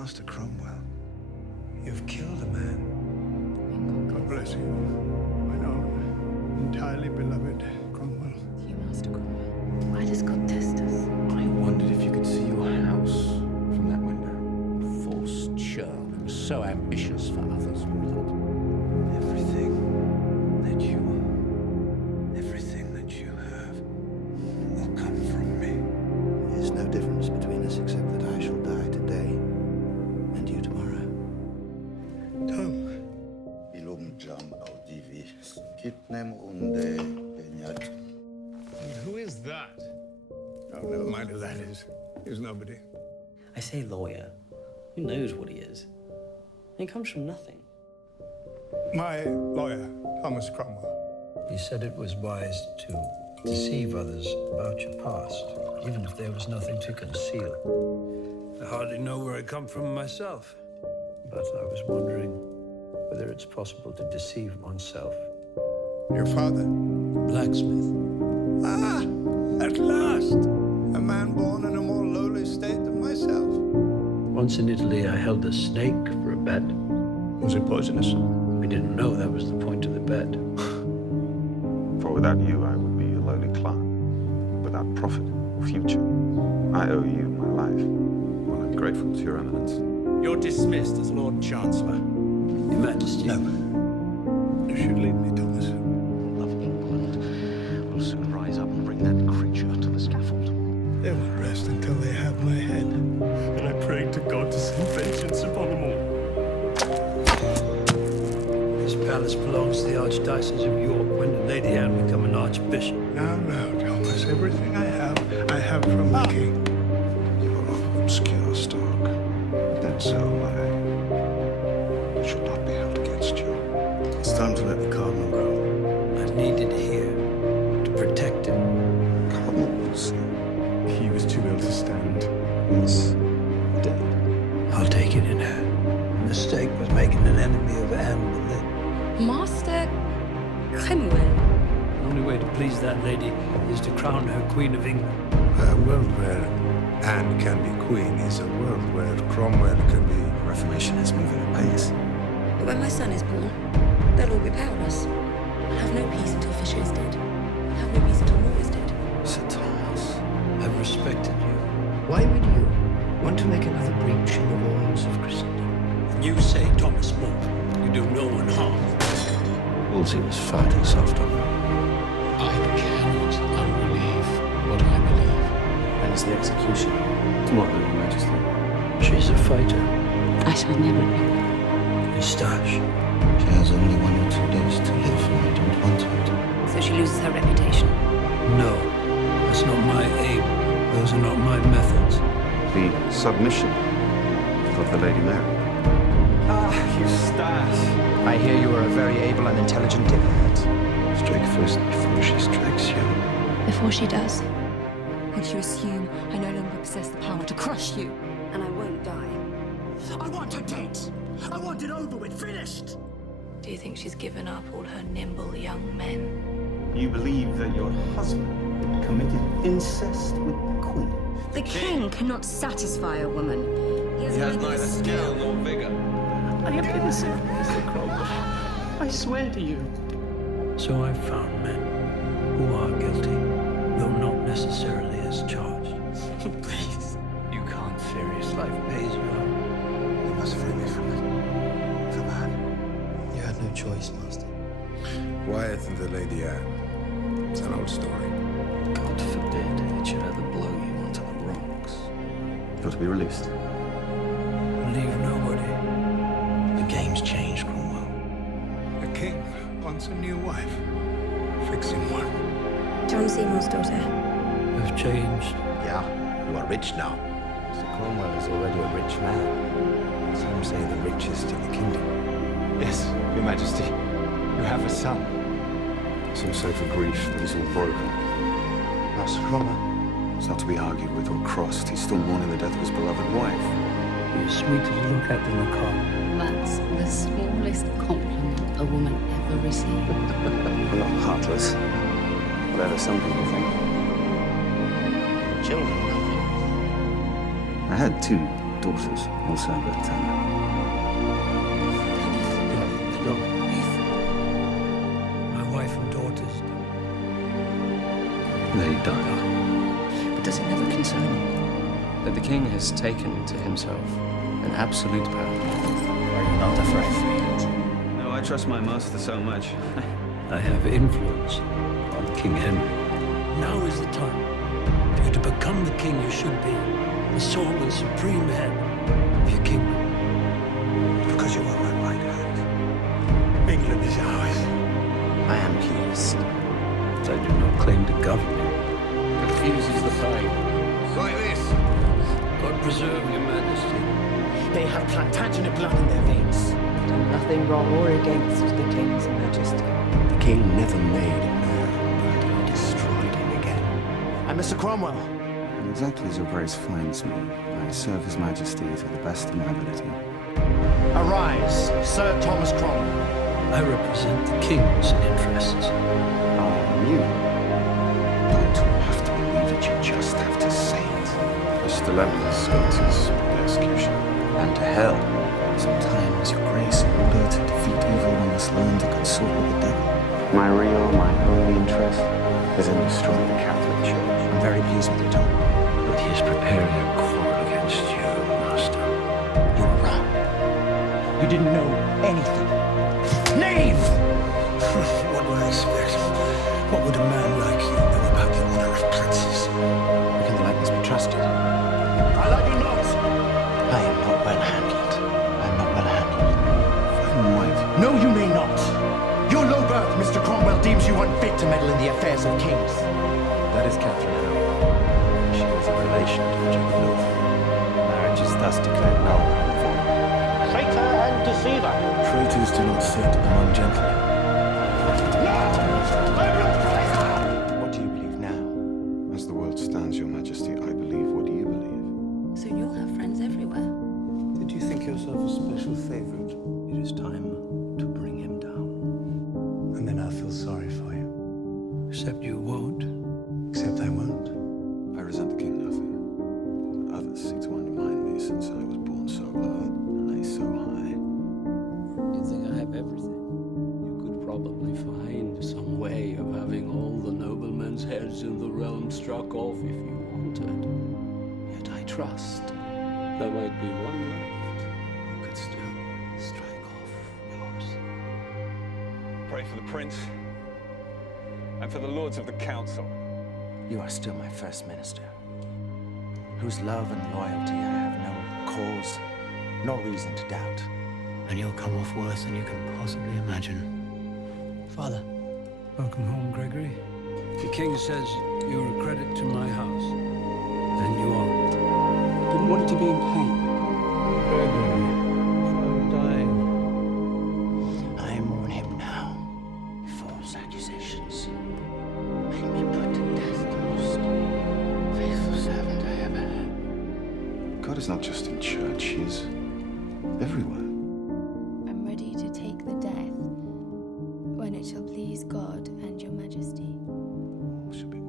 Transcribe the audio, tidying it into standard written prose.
Master Cromwell, you've killed a man. God bless you, mine own, entirely beloved Cromwell. You, Master Cromwell. Why does God test us? I wondered if you could see your house from that window. False churl who was so ambitious for others' blood. Everything that you are, everything that you have, will come from me. There's no difference between us except that I shall die today, and you tomorrow. Tom, Ilumjam audivi, kitnem unde penyat. who is that? Oh, never mind who that is. He's nobody. I say lawyer. Who knows what he is? He comes from nothing. My lawyer, Thomas Cromwell. He said it was wise to deceive others about your past, even if there was nothing to conceal. I hardly know where I come from myself, but I was wondering whether it's possible to deceive oneself. Your father? Blacksmith. Ah, at last! A man born in a more lowly state than myself. Once in Italy, I held a snake for a bet. Was it poisonous? We didn't know that was the point of the bet. For without you, I would be a lowly clerk, without profit or future. I owe you my life. Well, I'm grateful to your eminence. You're dismissed as Lord Chancellor. Your Majesty. No. You should lead me, Thomas. Love England will soon rise up and bring that creature to the scaffold. They won't rest until they have my head. And I pray to God to send vengeance upon them all. This palace belongs to the Archdiocese of York. When did Lady Anne become an archbishop? Now, Thomas, everything I have from the king. You are obscure, Stark. And so I should not be held against you. It's time to let the Cardinal go. I needed here to protect him. Cardinal Wolsey He was too ill to stand. is dead. I'll take it in hand. The mistake was making an enemy of Anne Boleyn. Master Cromwell. The only way to please that lady is to crown her Queen of England. A world where Anne can be queen is a world where Cromwell can be. Reformation is moving at pace. But when my son is born, they'll all be powerless. I'll have no peace until Fisher is dead. I'll have no peace until Moore is dead. Sir Thomas. I've respected you. Why would you want to make another breach in the walls of Christendom? And you say, Thomas More, you do no one harm. Wolsey was far too soft on her. I cannot unbelieve what I believe. When is the execution? Tomorrow, Your Majesty. She's a fighter. I shall never be. Eustache. She has only 1 or 2 days to live, and I don't want her to. So she loses her reputation. No, that's not my aim. Those are not my methods. The submission of the Lady Mary. Eustache. I hear you are a very able and intelligent diplomat. Strike first before she strikes you. Before she does, would you assume I no longer possess the power to crush you? And I won't die. I want her dead. I want it over with, finished. Do you think she's given up all her nimble young men? You believe that your husband committed incest with the Queen? The king cannot satisfy a woman. He has Neither skill nor vigor. I am innocent, Mr. Cromwell. I swear to you. So I've found men who are guilty, though not necessarily as charged. Please. You can't seriously. Life pays you out. You must free me from it. For that. You had no choice, Master. Wyeth and the Lady Anne. It's an old story. God forbid it should ever blow you onto the rocks. You're to be released. Leave nobody. The game's changed, Cromwell. The king wants a new wife. Fix him one. John Seymour's daughter. I've changed. Yeah, you are rich now. Mr. Cromwell is already a rich man. Some say the richest in the kingdom. Yes, Your Majesty. You have a son. Some say for grief that he's all broken. Master Cromwell. It's not to be argued with or crossed. He's still mourning the death of his beloved wife. You're sweeter to look at than a cock. That's the smallest compliment a woman ever received. I'm not heartless. Whatever some people think. Children, I had 2 daughters also but My wife and daughters. they died. But does it never concern you that the king has taken to himself an absolute power? Are you not afraid? No, I trust my master so much. I have influence on King Henry. Now is the time for you to become the king you should be, the sole and supreme head of your kingdom. Because you are my right hand. England is ours. I am pleased. I do not claim to govern you. Confuses the fight. Like this. God preserve your majesty. They have Plantagenet blood in their veins. Done nothing wrong or against the king's majesty. The king never made a man, but he destroyed him again. And Mr. Cromwell. And exactly as your grace finds me, I serve his majesty to the best of my ability. Arise, Sir Thomas Cromwell. I represent the king's interests. You don't have to believe it, you just have to say it. Mr. Lemons answers the execution. And to hell. Sometimes, your grace, in order to defeat evil, one must learn to consort with the devil. My real, my only interest is in destroying the Catholic Church. I'm very pleased with you, Tom. But he is preparing a quarrel against you, master. You were wrong. You didn't know anything. Knave! What do I expect? What would a man like you know about the order of princes? Can the likeness be trusted? I like you not. I am not well handled. I'm not well handled. I'm white. No, you may not. Your low birth, Mr. Cromwell, deems you unfit to meddle in the affairs of kings. That is Catherine Howard. She is a relation to the Duke of Norfolk. Marriage is thus declared null and void. Traitor and deceiver. Traitors do not sit among gentlemen. What do you believe now? As the world stands, Your Majesty, I believe what you believe. Soon you'll have friends everywhere. Did you think yourself a special favorite? It is time to bring him down. And then I'll feel sorry for you. Except you won't. Except I won't. I resent the king nothing. Others seek to undermine me since I was born so low and lay so high. You think I have everything? You could probably find some way of having all the noblemen's heads in the realm struck off if you wanted. Yet I trust there might be one left who could still strike off yours. Pray for the prince and for the lords of the council. You are still my first minister, whose love and loyalty I have no cause, nor reason to doubt. And you'll come off worse than you can possibly imagine. Father. Welcome home, Gregory. The king says you're a credit to my house. Then you are. Didn't want you to be in pain. Gregory, I'm dying. I mourn him now. False accusations. Make me put to death the most faithful servant I ever had. God is not just in church, He is everywhere. I'm ready to take the death when it shall please God and your majesty. All should be